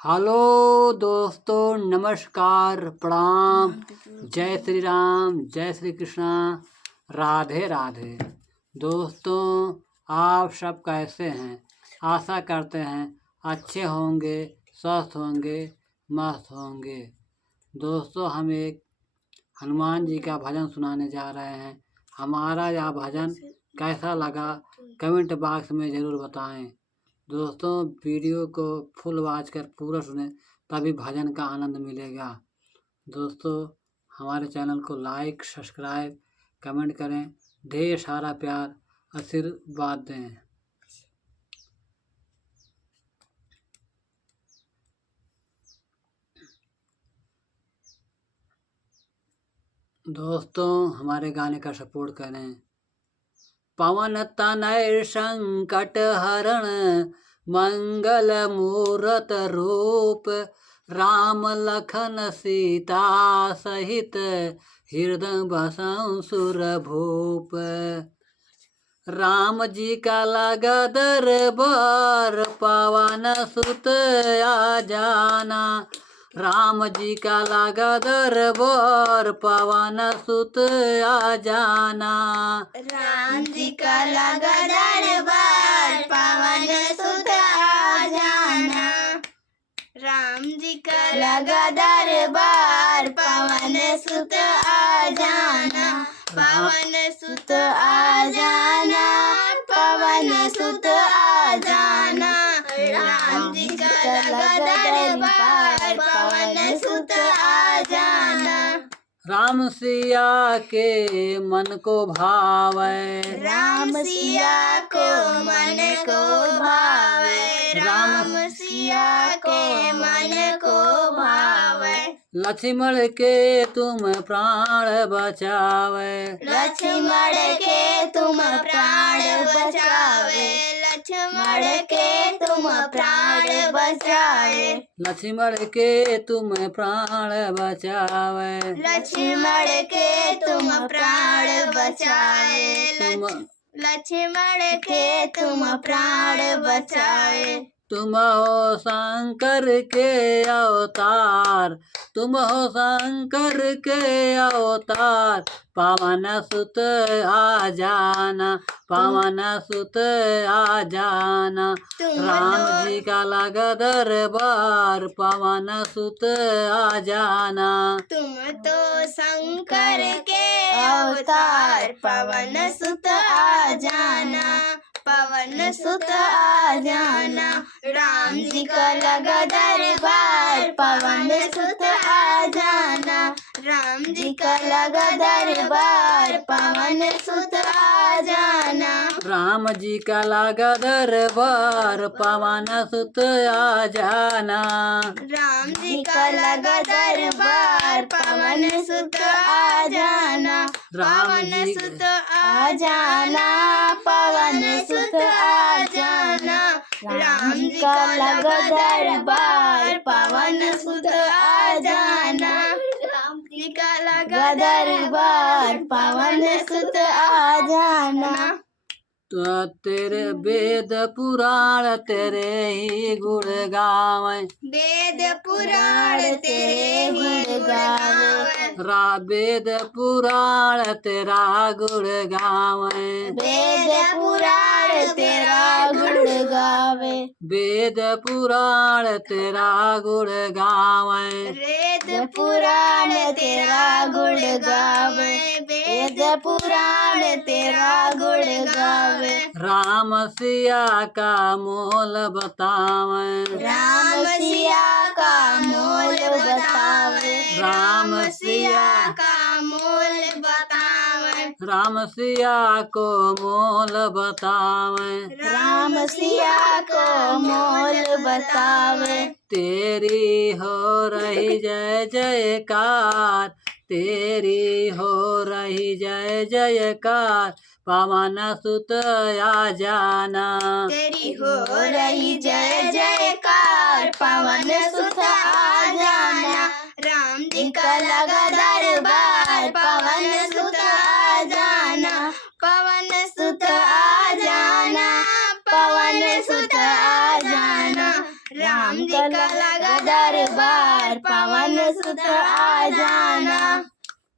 Hello दोस्तों, नमस्कार, प्रणाम, जय श्री राम, जय श्री कृष्णा, राधे राधे। दोस्तों, आप सब कैसे हैं? आशा करते हैं अच्छे होंगे, स्वस्थ होंगे, मस्त होंगे। दोस्तों, हम एक हनुमान जी का भजन सुनाने जा रहे हैं। हमारा यह भजन कैसा लगा कमेंट बॉक्स में ज़रूर बताएं। दोस्तों, वीडियो को फुल वॉच कर पूरा सुने, तभी भजन का आनंद मिलेगा। दोस्तों, हमारे चैनल को लाइक, सब्सक्राइब, कमेंट करें, ढेर सारा प्यार आशीर्वाद दें। दोस्तों, हमारे गाने का सपोर्ट करें। पवन तनय संकट हरण मंगल मूरत रूप, राम लखन सीता सहित हृदय बसं सुर भूप। राम जी का लगा दरबार, पवन सुत आ जाना। राम जी का लगा दरबार, पवन सुत आ जाना। राम जी का लगा दरबार, पवन सुत आ जाना। राम जी का लगा दरबार, पवन सुत आ जाना। पवन सुत आ जाना, पवन सुत आ जाना। राम जी का लगा दरबार, पवन सुत आ जाना। राम सिया के मन को भावे, राम सिया को मन को भावे। राम सिया के मन को भावे। लक्ष्मण के तुम प्राण बचावे। लक्ष्मण के तुम प्राण बचावे। लक्ष्मण के तुम प्राण बचावे। लक्ष्मण के तुम प्राण बचावे। लक्ष्मण के तुम प्राण बचाए। लक्ष्मण के तुम प्राण बचाए। तुम हो शंकर के अवतार, तुम हो शंकर के अवतार, पवन सुत आ जाना, पवन सुत आ जाना। राम जी का लगा दरबार, पवन सुत आ जाना। तुम तो शंकर के अवतार, पवन सुत आ जाना। पवन सुत आ जाना। राम जी का लगा दरबार, पवन सुत आ जाना। राम जी का लगा दरबार, पवन सुत आ जाना। राम जी का लगा दरबार, पवन सुत आ जाना। राम जी का लगा दरबार, पवन सुत आ जाना। पवन सुत आ जाना। पवन सुत आ जाना। राम जी का लगा दरबार, पवन सुत आ जाना। राम जी का लगा दरबार, पवन सुत आ जाना। तो तेरे वेद पुराण तेरे ही गुण गावें। वेद पुराण तेरे ही गुण गावें। वेद पुराण तेरा गुण गावें। वेद पुराण तेरा गुण गावे। वेद पुराण तेरा गुण गावें। वेद पुराण तेरा गुण गावे। वेद पुराण तेरा गुण गावे। राम सिया का मोल बतावें। राम सिया का मोल बतावे। राम सिया का मोल बतावे। राम सिया को मोल बतावें। राम सिया को मोल बतावे। तेरी हो रही जय जयकार, तेरी हो रही जय जयकार, पवन सुत आ जाना। तेरी हो रही जय जयकार, पवन सुत आ जाना। राम जी का लगा दरबार, पवन सुत आ जाना। पवन सुत आ जाना। पवन सुत आ जाना। राम जी लगा दरबार पवन सुत आ जाना।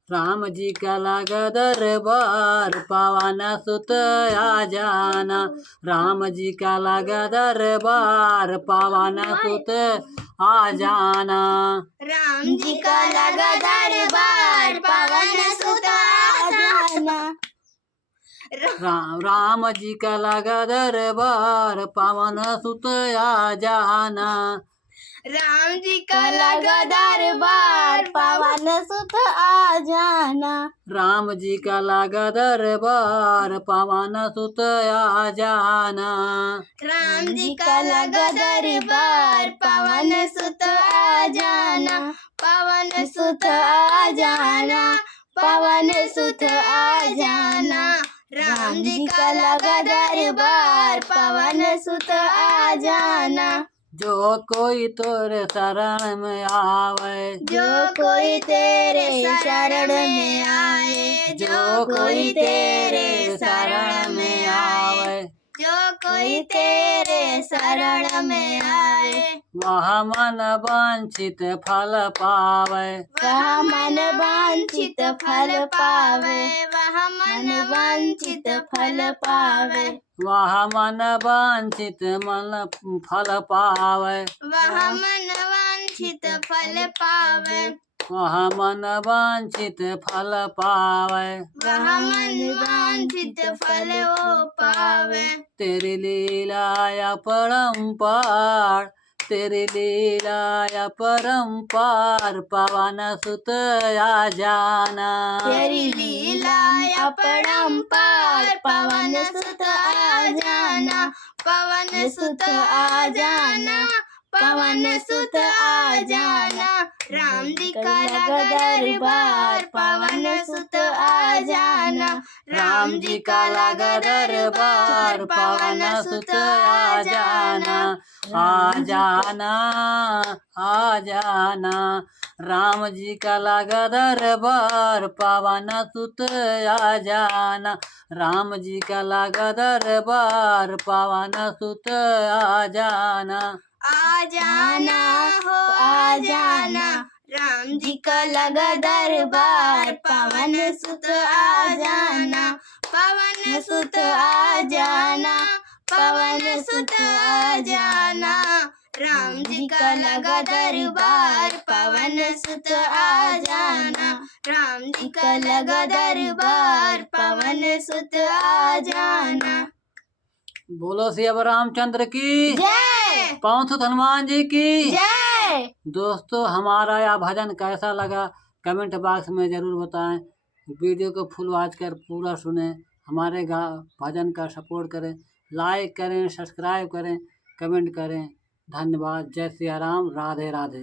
राम जी का लगा दरबार पवन सुत आ जाना। राम जी का लगा दरबार पवन सुत आ जाना। राम जी का लगा दरबार पवन सुत आ जाना। राम जी का लगा दरबार पवन सुत आ जाना। राम जी का लगा दरबार पवन सुत आ जाना। राम जी का लगा दरबार पवन सुत आ जाना। राम जी का लगा दरबार पवन सुत आ जाना। पवन सुत आ जाना। पवन सुत आ जाना। राम जी का लगा दरबार पवन सुत आ जाना। जो कोई तोरे शरण में आवे, जो कोई तेरे शरण में आए। जो कोई तेरे शरण में आए। जो कोई तेरे शरण में आए। वह मन वांछित फल पावे। वह मन वांछित फल पावे। वह मन वांछित फल पावे। वह मन वांछित फल पावे। वह मन वांछित फल पावे। वह मन वांछित फल पावे। वह मन वांछित फल वो पावे। तेरी लीला परम्पार, तेरी लीला परम्पार पवन सुत आ जाना। तेरी लीला परम्पार पवन सुत आ जाना। पवन सुत आ जाना। पवन सुत आ जाना। राम जी का लगा दरबार पवन सुत आ जाना। राम जी का लगा दरबार पवन सुत आ जाना। आ जाना, आ जाना। राम जी का लगा दरबार पवन सुत आ जाना। राम जी का लगा दरबार पवन सुत आ जाना। आ जाना हो आ जाना। राम जी का लगा दरबार पवन सुत आ जाना। पवन सुत आ जाना। पवन सुत आ जाना। राम जी का लगा दरबार पवन सुत आ जाना। राम जी का लगा दरबार पवन सुत आ जाना। बोलो श्री अब रामचंद्र की जय। पवन सुत हनुमान जी की जय। दोस्तों, हमारा यह भजन कैसा लगा कमेंट बॉक्स में ज़रूर बताएं। वीडियो को फुल वॉच कर पूरा सुने। हमारे भजन का सपोर्ट करें, लाइक करें, सब्सक्राइब करें, कमेंट करें। धन्यवाद। जय सिया राम। राधे राधे।